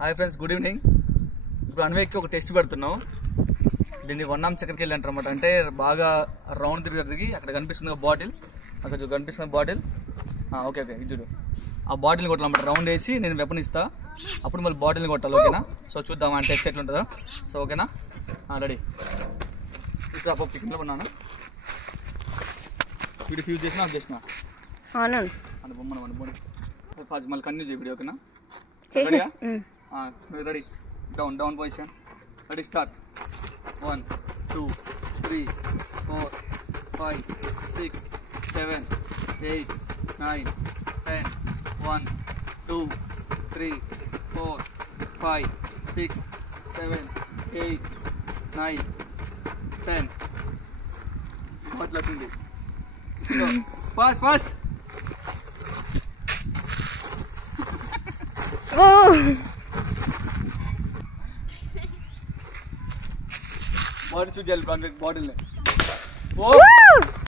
Hi friends, good evening. ఇప్పుడు అన్వేక్కి ఒక test పెడుతున్నాం. దీన్ని 1 ఆర్మ్ సెకండ్కి వెళ్ళి అంటారన్నమాట. అంటే బాగా రౌండ్ తిరిగి అక్కడ కనిపిస్తుంది బాటిల్, అక్కడ కనిపిస్తున్న బాటిల్. ఓకే ఓకే, ఇది చూడు. ఆ బాటిల్ని కొట్టాలన్నమాట. రౌండ్ వేసి నేను వెపన్ ఇస్తా, అప్పుడు మళ్ళీ బాటిల్ని కొట్టాలి. ఓకేనా? సో చూద్దాం ఆ టెస్ట్ ఎట్లుంటుందో. సో ఓకేనా, రెడీ. ఇట్లా కింద ఉన్నాను. వీడియో ఫ్యూజ్ చేసిన ఆఫ్ చేసిన అని బొమ్మను అనుకోండి. ఫస్ట్ మళ్ళీ కంటిన్యూ చేయి వీడియో. ఓకేనా? Ready. Down position. Ready, start. 1 2 3 4 5 6 7 8 9 10 1 2 3 4 5 6 7 8 9 10. మాట్లాడుతుంది. ఫాస్ట్ బాటిల్ చూడాలి. బాటిల్